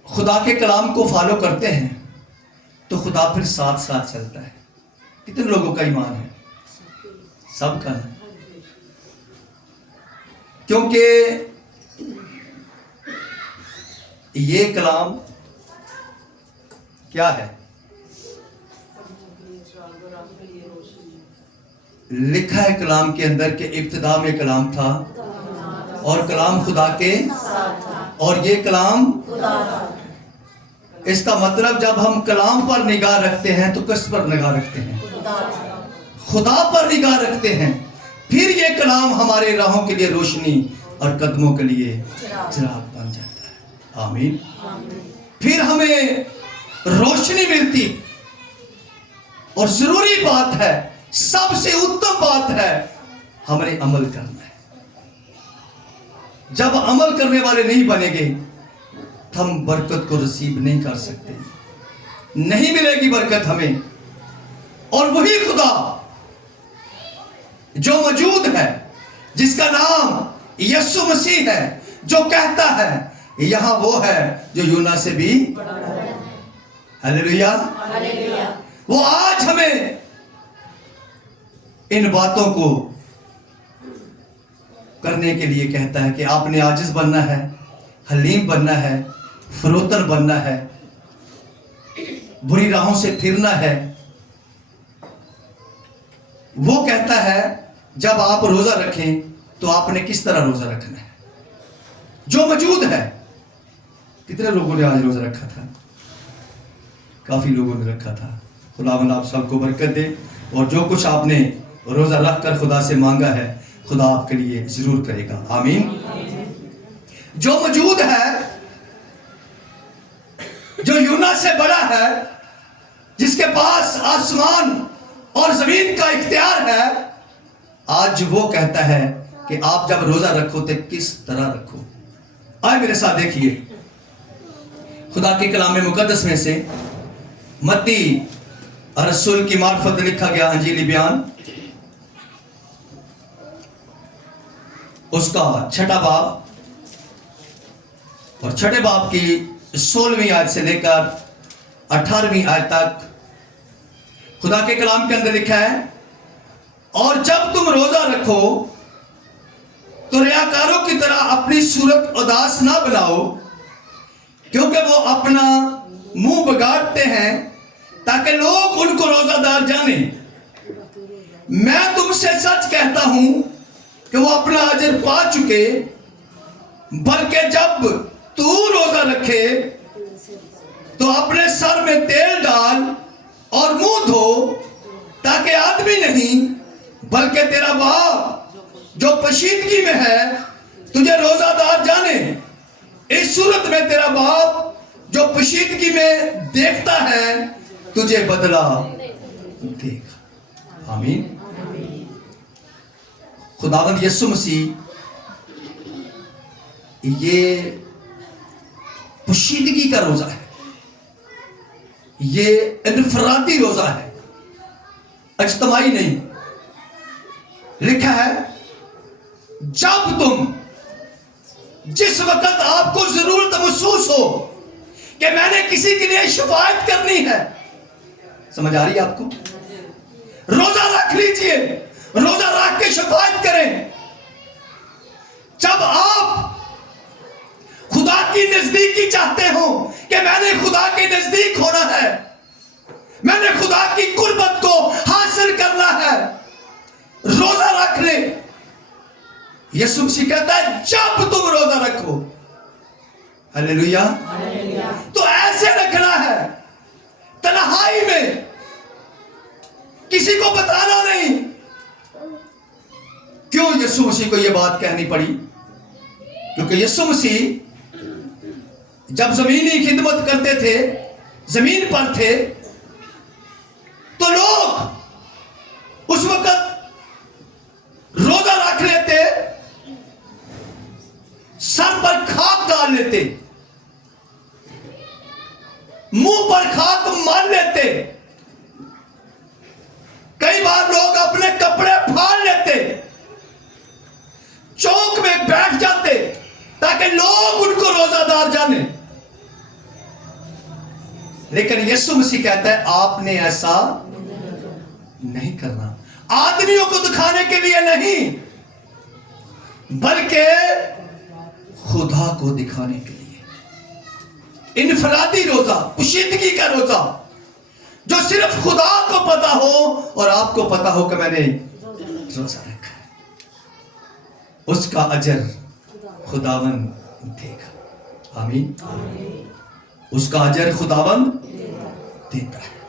खुदा के कलाम को फॉलो करते हैं तो खुदा फिर साथ साथ चलता है। कितने लोगों का ईमान है? सबका है। क्योंकि ये कलाम क्या है? लिखा है कलाम के अंदर के इब्तिदा में कलाम था और कलाम खुदा के और ये कलाम खुदा। इसका मतलब जब हम कलाम पर निगाह रखते हैं तो किस पर निगाह रखते हैं? खुदा पर निगाह रखते हैं। फिर ये कलाम हमारे राहों के लिए रोशनी और कदमों के लिए चिराग बन जाता है। आमीन। फिर हमें रोशनी मिलती और जरूरी बात है, सबसे उत्तम बात है, हमें अमल करना है। जब अमल करने वाले नहीं बनेंगे तो हम बरकत को रिसीव नहीं कर सकते, नहीं मिलेगी बरकत हमें। और वही खुदा जो मौजूद है, जिसका नाम यीशु मसीह है, जो कहता है यहां वो है जो यूना से भी। हालेलुया। वो आज हमें इन बातों को करने के लिए कहता है कि आपने आजिज बनना है, हलीम बनना है, फरोतन बनना है, बुरी राहों से फिरना है। वो कहता है जब आप रोजा रखें तो आपने किस तरह रोजा रखना है, जो मौजूद है। कितने लोगों ने आज रोजा रखा था? काफी लोगों ने रखा था। खुदावंद आप सबको बरकत दे, और जो कुछ आपने रोजा रखकर खुदा से मांगा है खुदा आपके लिए जरूर करेगा। आमीन। जो मौजूद है, जो यूना से बड़ा है, जिसके पास आसमान और जमीन का इख्तियार है, आज वो कहता है कि आप जब रोजा रखो तो किस तरह रखो। आए मेरे साथ देखिए खुदा के कलाम मुकद्दस में से मत्ती रसूल की मार्फत लिखा गया अंजीली बयान, उसका 6वां बाब और 6ठे बाब की 16वीं आयत से लेकर 18वीं आयत तक खुदा के कलाम के अंदर लिखा है, और जब तुम रोजा रखो तो रियाकारों की तरह अपनी सूरत उदास ना बनाओ, क्योंकि वो अपना मुंह बिगाड़ते हैं ताकि लोग उनको रोजादार जाने। मैं तुमसे सच कहता हूं कि वो अपना अजर पा चुके। बल्कि जब तू रोजा रखे तो अपने सर में तेल डाल और मुंह धो, ताकि आदमी नहीं बल्कि तेरा बाप जो पशीदगी में है तुझे रोजादार जाने। इस सूरत में तेरा बाप जो पशीदगी में देखता है तुझे बदला देगा। आमीन। खुदावंद यीशु मसीह ये पशीदगी का रोजा है, ये इनफरादी रोजा है, इज्तिमाई नहीं। लिखा है जब तुम, जिस वक्त आपको जरूरत महसूस हो कि मैंने किसी के लिए शिफायत करनी है, समझ आ रही है आपको? रोजा रख लीजिए, रोजा रख के शिफायत करें। जब आप खुदा की नजदीकी चाहते हो कि मैंने खुदा के नजदीक होना है, मैंने खुदा की कुर्बत को हासिल करना है, रोजा रख ले। यीशु मसीह कहता है जब तुम रोजा रखो हालेलुया। तो ऐसे रखना है, तन्हाई में, किसी को बताना नहीं। क्यों यीशु मसीह को यह बात कहनी पड़ी? क्योंकि यीशु मसीह जब जमीनी खिदमत करते थे, जमीन पर थे, तो लोग उस वक्त रोजा रख लेते, सर पर खाक डाल लेते, मुंह पर खाक मार लेते, कई बार लोग अपने कपड़े फाड़ लेते, चौक में बैठ जाते ताकि लोग उनको रोजादार जाने। लेकिन यीशु मसीह कहता है आपने ऐसा नहीं करना। आदमियों को दिखाने के लिए नहीं, बल्कि खुदा को दिखाने के लिए। इनफरादी रोजा, पुशीदगी का रोजा, जो सिर्फ खुदा को पता हो और आपको पता हो कि मैंने रोजा रखा है, उसका अजर खुदावन देगा। आमीन। उसका अजर खुदावन देता है।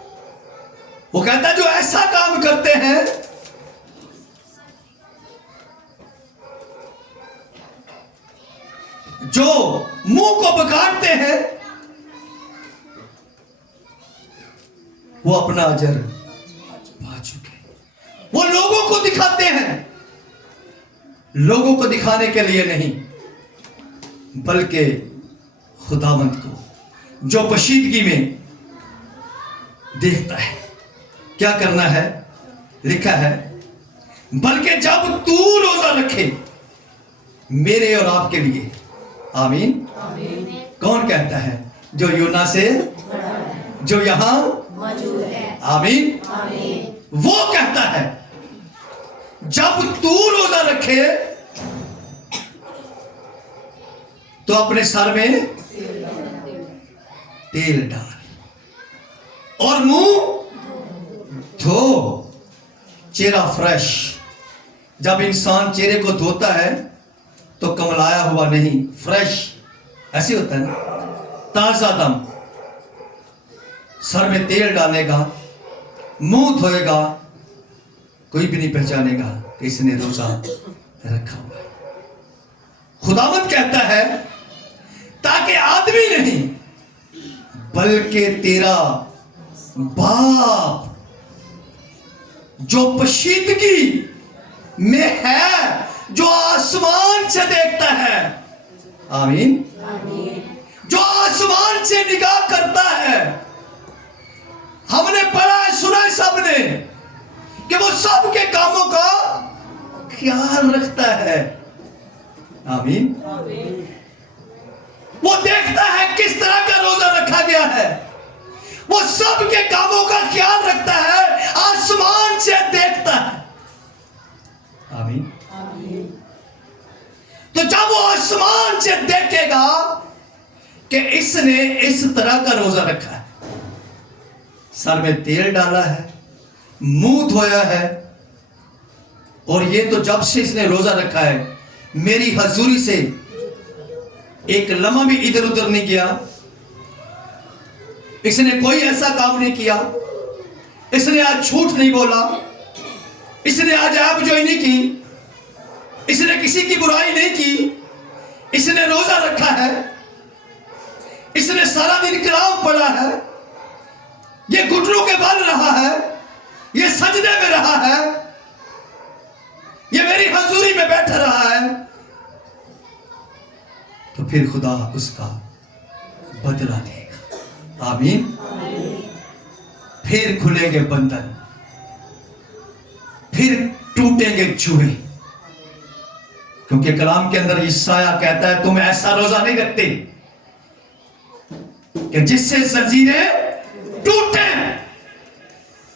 वो कहता है जो ऐसा काम करते हैं, जो मुंह को बिगाड़ते हैं, वो अपना अजर पा चुके। वो लोगों को दिखाते हैं, लोगों को दिखाने के लिए नहीं, बल्कि खुदावंत को जो पोशीदगी में देखता है। क्या करना है? लिखा है बल्कि जब तू रोजा रखे मेरे और आपके लिए। आमीन। कौन कहता है? जो यूना से, जो यहां मौजूद है। आमीन। वो कहता है जब तू रोजा रखे तो अपने सर में तेल डाल और मुंह धो, चेहरा फ्रेश। जब इंसान चेहरे को धोता है तो कमलाया हुआ नहीं, फ्रेश ऐसे होता है ना, ताजा दम। सर में तेल डालेगा, मुंह धोएगा, कोई भी नहीं पहचानेगा कि इसने रोजा रखा हुआ है। खुदावंद कहता है ताकि आदमी नहीं बल्कि तेरा बाप जो पोशीदगी में है, जो आसमान से देखता है। आमीन। जो आसमान से निगाह करता है। हमने पढ़ा है, सुना है सबने कि वो सबके कामों का ख्याल रखता है। आमीन। वो देखता है किस तरह का रोजा रखा गया है, वो सबके कामों का ख्याल रखता है, आसमान से देखता है। आमीन। तो जब वो आसमान से देखेगा कि इसने इस तरह का रोजा रखा है, सर में तेल डाला है, मुंह धोया है, और ये तो जब से इसने रोजा रखा है मेरी हजूरी से एक लम्हा भी इधर उधर नहीं किया, इसने कोई ऐसा काम नहीं किया, इसने आज झूठ नहीं बोला, इसने आज आबजोई नहीं की, इसने किसी की बुराई नहीं की, इसने रोजा रखा है, इसने सारा दिन कलाम पढ़ा है, ये घुटनों के बल रहा है, ये सजदे में रहा है, ये मेरी हजूरी में बैठा रहा है, तो फिर खुदा उसका बदला देगा। आमीन। फिर खुलेंगे बंधन, फिर टूटेंगे जुए, क्योंकि कलाम के अंदर ईसाया कहता है तुम ऐसा रोजा नहीं रखते कि जिससे जंजीरें टूटे,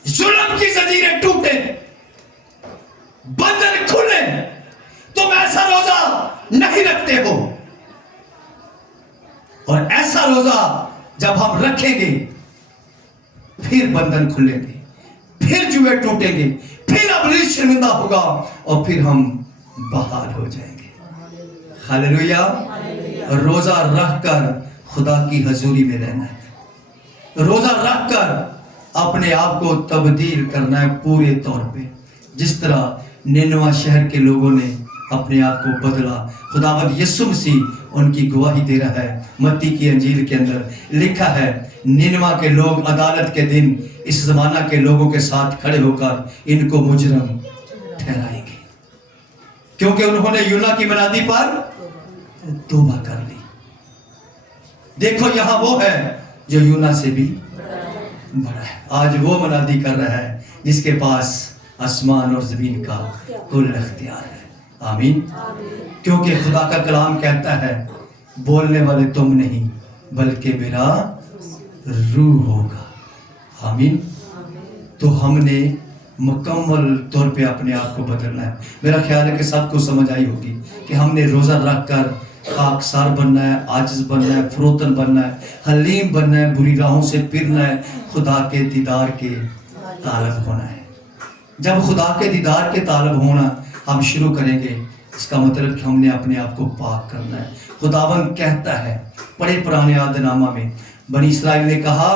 जुल्म की जंजीरें टूटे, बंधन खुले। तुम ऐसा रोजा नहीं रखते हो, और ऐसा रोजा जब हम रखेंगे फिर बंधन खुलेंगे, फिर जुए टूटेंगे, फिर इब्लीस शर्मिंदा होगा और फिर हम बाहर हो जाएंगे। हालेलुया। रोजा रखकर खुदा की हजूरी में रहना है। रोजा रखकर अपने आप को तब्दील करना है पूरे तौर पे, जिस तरह निनवा शहर के लोगों ने अपने आप को बदला। खुदावंद यीशु मसीह उनकी गवाही दे रहा है। मत्ती की अंजील के अंदर लिखा है, निनवा के लोग अदालत के दिन इस जमाना के लोगों के साथ खड़े होकर इनको मुजरम ठहराएंगे, क्योंकि उन्होंने यूना की मनादी पर तौबा कर ली। देखो यहाँ वो है जो यूना से भी बड़ा है। आज वो मनादी कर रहा है जिसके पास आसमान और जमीन का कुल इख्तियार है। आमीन। क्योंकि खुदा का कलाम कहता है, बोलने वाले तुम नहीं बल्कि मेरा रूह होगा। आमीन। तो हमने मुकम्मल तौर पे अपने आप को बदलना है। मेरा ख्याल है कि सबको समझ आई होगी कि हमने रोज़ा रखकर खाकसार बनना है, आजिज़ बनना है, फरोतन बनना है, हलीम बनना है, बुरी राहों से फिरना है, खुदा के दीदार के तालब होना है। जब खुदा के दीदार के तालब होना हम शुरू करेंगे, इसका मतलब कि हमने अपने आप को पाक करना है। खुदावंद कहता है बड़े पुराने आदनामा में, बनी इस्राइल ने कहा,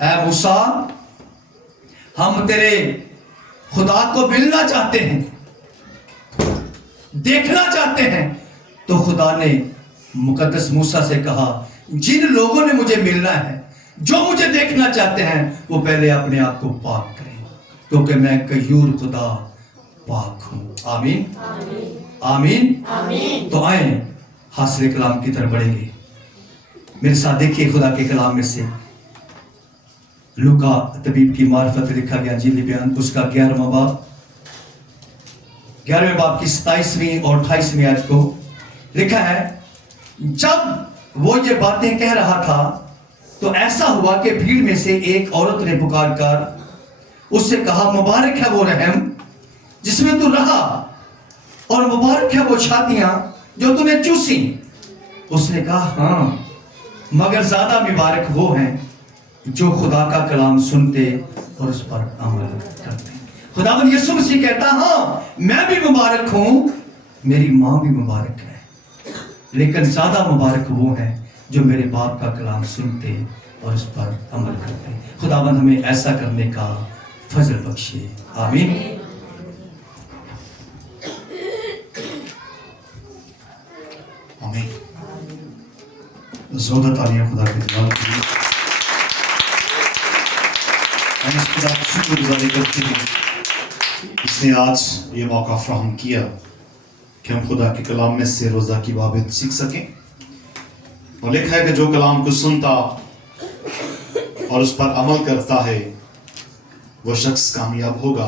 ऐ मूसा, हम तेरे खुदा को मिलना चाहते हैं, देखना चाहते हैं। तो खुदा ने मुकद्दस मूसा से कहा, जिन लोगों ने मुझे मिलना है, जो मुझे देखना चाहते हैं, वो पहले अपने आप को पाक करें, क्योंकि मैं कयूर खुदा पाक हूं। आमीन आमीन आमीन। तो आए हासिल कलाम की तरफ बढ़ेंगे। मेरे साथ देखिए खुदा के कलाम में से लूका तबीब की मार्फत लिखा गया अंजीली बयान, उसका 11वां बाब, 11वें बाब की 27वीं और 28वीं आयत को लिखा है, जब वो ये बातें कह रहा था तो ऐसा हुआ कि भीड़ में से एक औरत ने पुकार कर उससे कहा, मुबारक है वो रहम जिसमें तू रहा, और मुबारक है वो छातियां जो तूने चूसी। उसने कहा, हाँ, मगर ज्यादा मुबारक वो हैं जो खुदा का कलाम सुनते और उस पर अमल करते। खुदावंद यीशु मसीह कहता, हाँ, मैं भी मुबारक हूं, मेरी मां भी मुबारक है, लेकिन ज्यादा मुबारक वो हैं जो मेरे बाप का कलाम सुनते और उस पर अमल करते। खुदावंद हमें ऐसा करने का फजल बख्शे। आमीन। आमीन। ज़ोरदार तालियां खुदा की तिलावत के लिए। हम इस खुदा की शुक्रगुजारी करते हैं, इसने आज ये मौका फराहम किया कि हम खुदा के कलाम में से रोज़ा की बाबत सीख सकें। और लिखा है कि जो कलाम को सुनता और उस पर अमल करता है वो शख्स कामयाब होगा,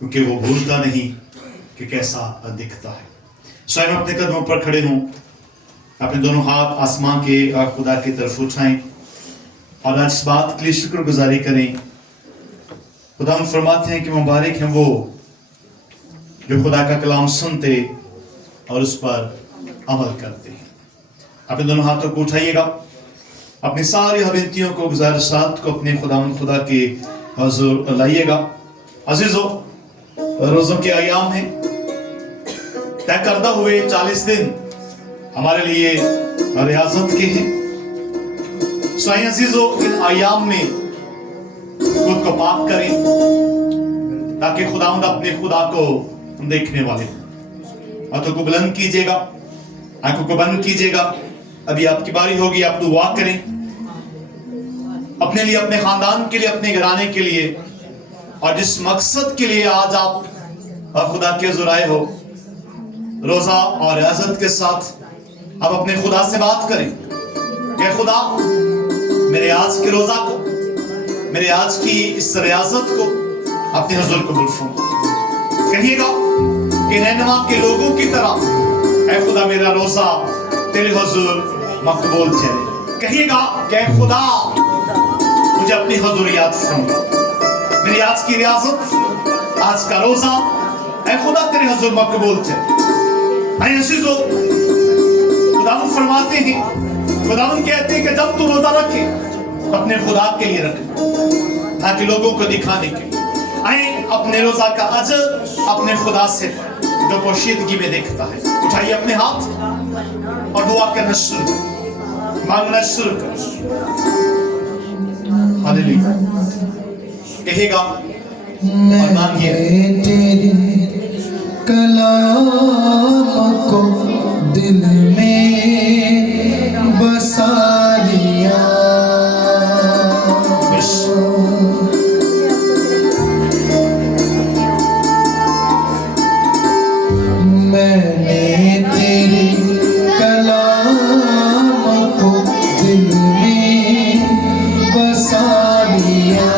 क्योंकि वो भूलता नहीं कि कैसा दिखता है। स्वयं अपने कदमों पर खड़े हों, अपने दोनों हाथ आसमान के और खुदा की तरफ उठाएं और आज इस बात के लिए शुक्रगुजारी करें। खुदा हम फरमाते हैं कि मुबारक हैं वो जो खुदा का कलाम सुनते और उस पर अमल करते हैं। अपने दोनों हाथों को उठाइएगा, अपनी सारी हबीतियों को, गुजारिशात को अपने खुदा के हुजूर लाइएगा। अजीजों, रोज़ों के अयाम हैं, तय करदा हुए 40 दिन हमारे लिए रियाजत के हैं। स्वाई अजीजों, इन अयाम में खुद को पाक करें ताकि खुदावंद अपने खुदा को देखने वाले। हाथों को बुलंद कीजिएगा, आंखों को बंद कीजिएगा। अभी आपकी बारी होगी, आप दुआ करें अपने लिए, अपने खानदान के लिए, अपने घराने के लिए, और जिस मकसद के लिए आज आप खुदा के हुजूर आए हो, रोजा और रियाजत के साथ आप अपने खुदा से बात करें कि खुदा, मेरे आज के रोजा को, मेरे आज की इस रियाजत को अपने हुजूर कबूल फरमा। कहिएगा कि नैनवा के लोगों की तरह, ऐ खुदा, मेरा रोजा तेरे हुजूर मकबूल ठहरे। कहिएगा कि खुदा, मुझे अपनी हुजूरियत फरमा, मेरी आज की रियाजत, आज का रोजा, ऐ खुदा तेरे हुजूर मकबूल ठहरे। ऐ अजीजों, खुदावंद फरमाते हैं, खुदावंद कहते हैं कि जब तू रोजा रखे अपने खुदा के लिए रखे, ताकि लोगों को दिखाने के लिए। आए अपने रोजा का अजर अपने खुदा से जो पोशीदगी में देखता है। उठाइए अपने हाथ और दुआ करना शुरू कर, मांगना शुरू कर। हालेलुया। कहेगा और मांगिए। तेरे कलाम को दिल में बसा लिया। मैंने तेरे कलाम को दिल में बसा लिया।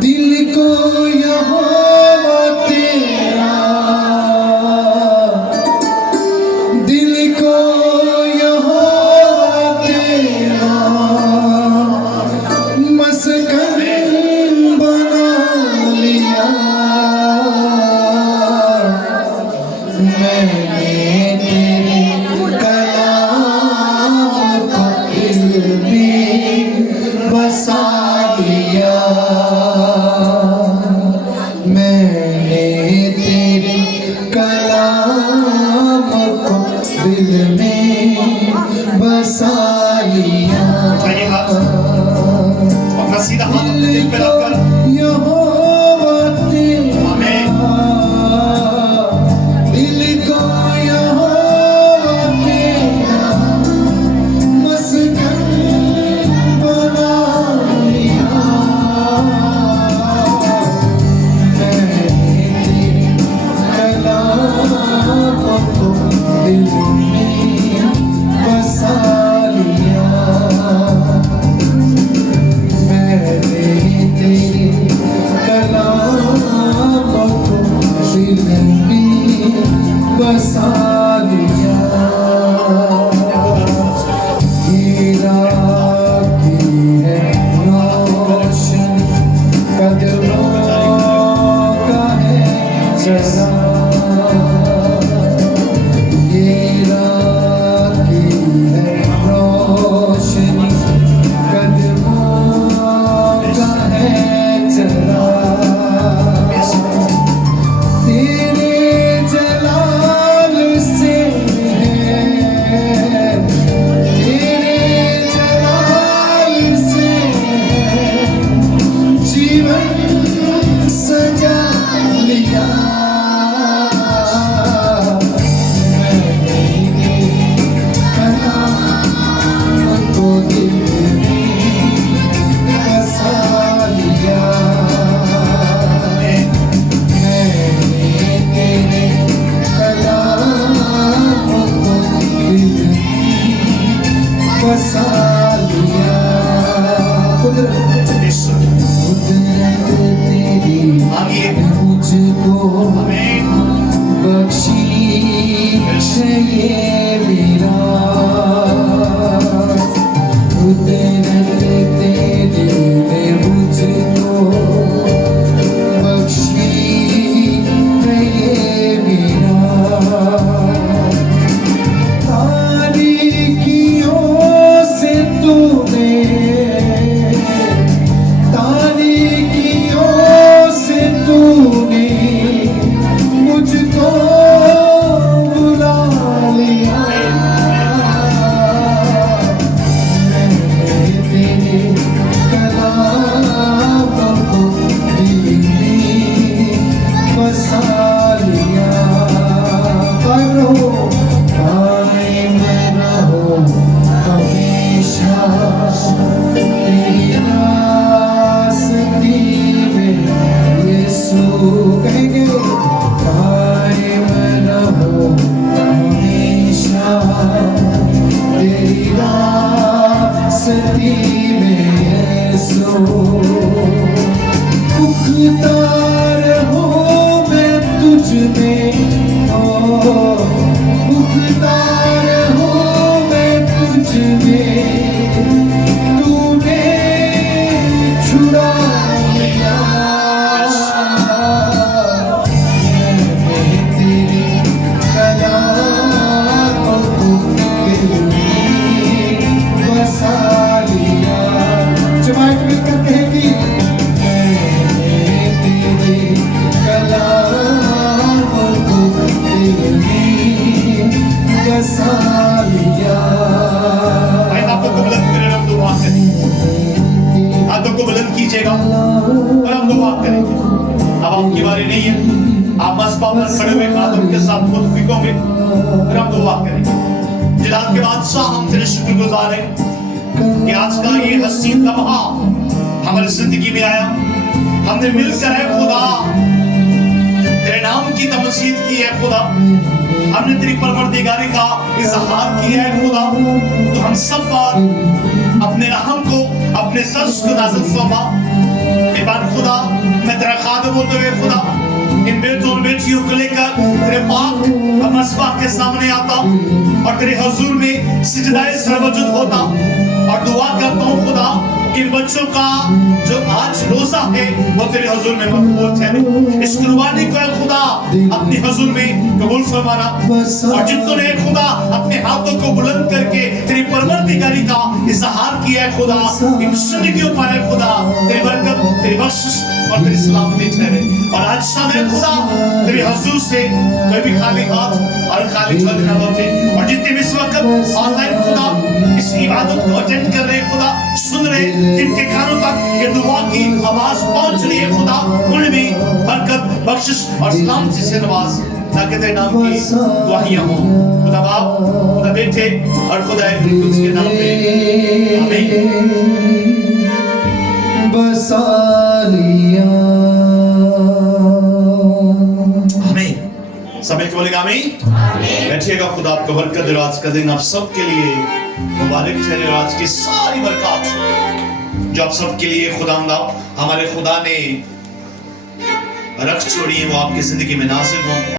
दिल को यहोवा तेरा, दिल को यहोवा तेरा मस्कन बना लिया। मैंने तेरे कलाम को दिल में बसा लिया। मैंने तेरे कलाम को दिल में बसा लिया। अपना सीधा हाथ अपने दिल पे रखकर यहोवा तेरा, आमीन। दिल को यहोवा तेरा मस्कन बना लिया। मैंने तेरे कलाम को दिल में बसा लिया। मैंने तेरे कलाम को दिल में बसा लिया। हीरा की है रोशनी, कदमों का है चरा। हीरा की है रोशनी, कदमों का है चरा। तेरे जलाल से है, तेरे जलाल से है जीवन सजा लिया। मैंने कलाम को दिल में बसा लिया। मैंने तेरे कलाम को दिल में बसा लिया। कुदरत तेरी मांगिए। मुझको आमीन। बख्शी है ये मीरास। कुदरत तेरी ने मुझको बख्शी है ये मीरास। तारीकियों से तूने, तारीकियों से तूने मुझको बुला लिया। मैंने तेरे कलाम को दिल में बसा लिया। कायम रहो हमेशा तेरी रास्ती में यीशु। कहेंगे कायम रहो हमेशा तेरी रास्ती में यीशु। पुख्ता रहूं मैं तुझ में, पुख्ता रहूं मैं तुझ में, तूने छुड़ा लिया। मैंने तेरे कलाम को दिल में बसा लिया। जमात मिलकर कहेगी मैंने कीजिएगा और हम दुआ करेंगे। अब आपकी बारी नहीं है, आप मस्बा पर खड़े हुए खादम के साथ मुतफिक होंगे और हम दुआ करेंगे। जलाल के बादशाह, हम तेरे शुक्रगुजार हैं कि आज का ये हसीन लम्हा हमारी जिंदगी में आया। हमने मिलकर है खुदा तेरे नाम की तमसीद की है खुदा, हमने तेरी परवरदिगारी का इजहार किया है खुदा। तो हम सब पर अपने रहम को, अपने दर्श को नाज़िल फरमा। मेहरबान खुदा, मैं तेरा खादिम होते हुए खुदा इन बेटों बेटियों को लेकर तेरे पाक मस्बा के सामने आता और तेरे हुजूर में सिजदाए सर्वजुद होता और दुआ करता हूँ खुदा, इन बच्चों का जो आज रोजा है वो तेरे हुजूर में मकबूल ठहरे। इस कुर्बानी को खुदा अपने हुजूर में कबूल फरमाना। और जितनों ने खुदा अपने हाथों को बुलंद करके तेरी परवरदिगारी का इजहार किया है खुदा, इन जिंदगियों पर है खुदा तेरी बरकत, तेरी बख्शिश और तेरी सलामती ठहरे। और आज शाम है खुदा तेरे हुजूर से कोई भी खाली हाथ और खाली झोली ना लौटे। और जितने भी इस वक्त ऑनलाइन खुदा इस इबादत को अटेंड कर रहे हैं खुदा, सुन रहे, जिनके कानों तक ये दुआ की आवाज पहुंच रही है खुदा, उनमें बरकत, बख्शिश और सलामती से नवाज, ताकि तेरे नाम की दुआएं हों। खुदा बाप, खुदा बेटे और खुदा कुछ के नाम में आमीन। बसा लिया। आमीन। सब मिलकर बोलेगा आमीन। बैठिएगा, खुदा आपको बरकत दे। आज का दिन आप सबके लिए मुबारक ठहरे। आज की सारी बरकत जो आप सबके लिए खुदावंद हमारे खुदा ने रख छोड़ी है वो आपकी जिंदगी में नाज़िल हो।